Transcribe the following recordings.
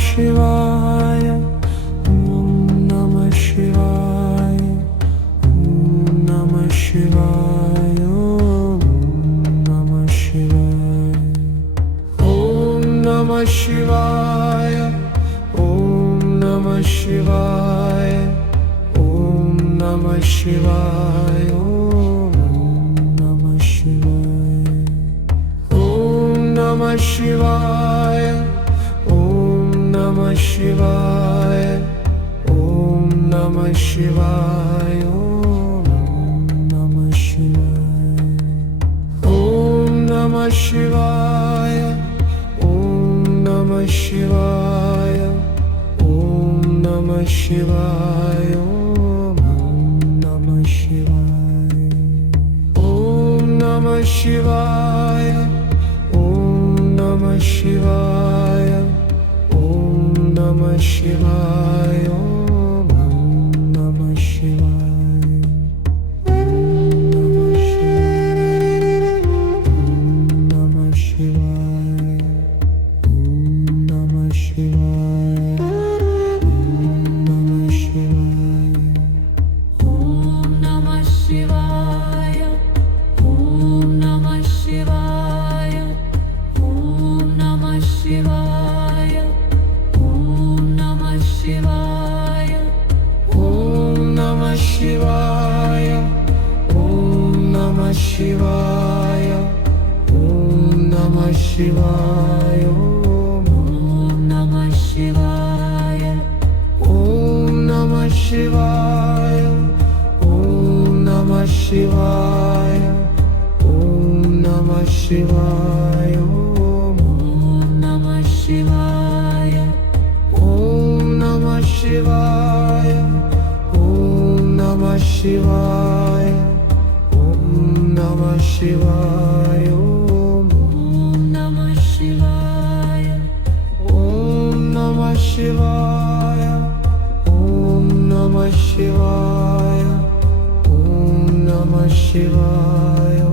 શિવાય ઓમ નમઃ શિવાય ઓમ નમઃ શિવાય ઓમ નમઃ શિવાય ઓમ નમઃ શિવાય ઓમ નમઃ શિવાય ઓમ નમઃ શિવાય ઓમ નમઃ શિવાય ઓમ નમઃ શિવાય ઓમ નમઃ શિવાય ઓમ નમઃ શિવાય ઓમ નમઃ શિવાય ઓમ નમઃ શિવાય ઓમ નમઃ શિવાય ઓમ નમઃ શિવાય શિવાય ઓમ નમઃ શિવાય ઓમ નમઃ શિવાય ઓમ નમઃ શિવાય ઓમ નમઃ શિવાય ઓમ નમઃ શિવાય ઓમ નમઃ શિવાય ઓમ નમઃ શિવાય ઓમ નમઃ શિવાય નમઃ શિવાય ઓમ નમઃ શિવાય ઓમ નમઃ શિવાય ઓમ નમઃ શિવાય ઓમ નમઃ શિવાય ઓમ નમઃ શિવાય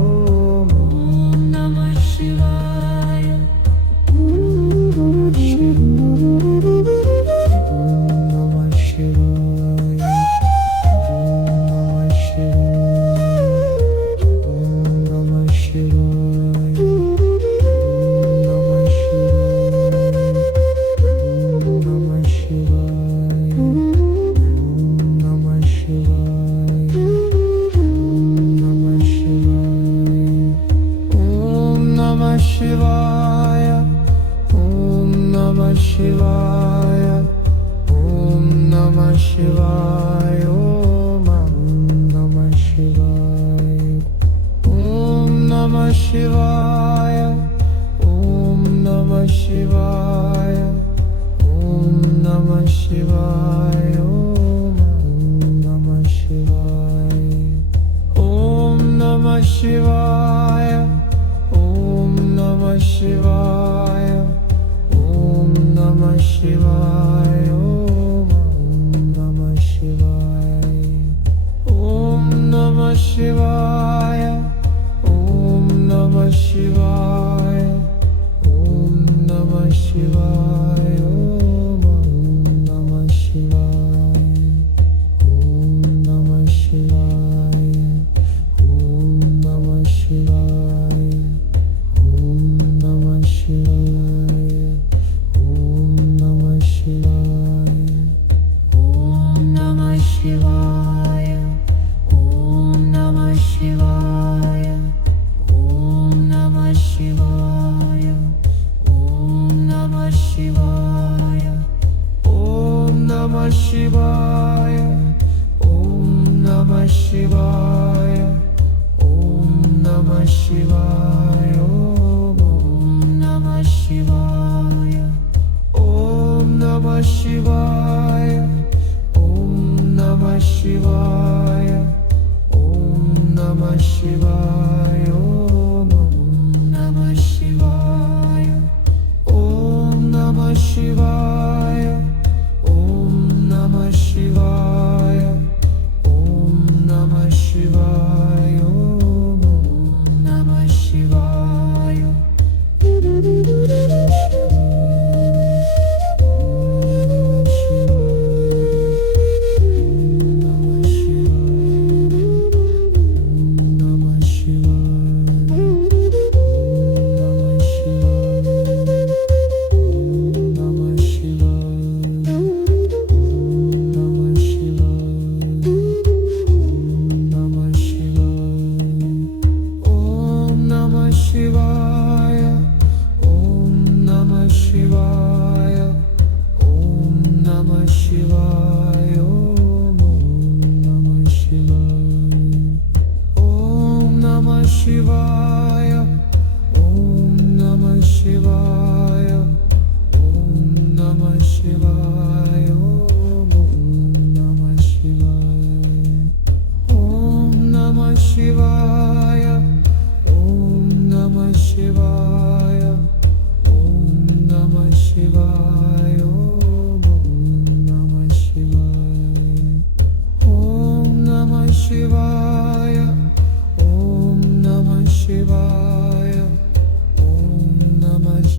શિવાય ઓમ નમઃ શિવાય ઓમ નમઃ શિવાય ઓમ નમઃ શિવાય ઓમ નમઃ શિવાય ઓમ નમઃ શિવાય ઓમ નમઃ શિવાય ઓમ નમઃ શિવાય ઓમ નમઃ શિવાય ઓમ નમઃ શિવાય ઓમ નમઃ શિવાય ઓમ નમઃ શિવાય ઓમ નમઃ શિવાય શિવાય ઓમ નમઃ શિવાય ઓમ નમઃ શિવાય ઓમ નમઃ શિવાય ઓમ નમઃ શિવાય ઓમ નમઃ શિવાય ઓમ નમઃ શિવાય ઓમ નમઃ શિવાય ઓમ નમઃ શિવાય ઓમ નમઃ શિવાય ઓમ નમઃ શિવાય ઓમ નમઃ શિવાય શિવાય ઓમ નમઃ શિવાય ઓમ નમઃ શિવાય ઓમ નમઃ શિવાય ઓમ નમઃ શિવાય ઓમ નમઃ શિવાય ઓમ નમઃ શિવાય ઓમ નમઃ શિવાય ઓમ નમઃ શિવાય ઓમ નમઃ શિવાય ઓમ નમઃ શિવાય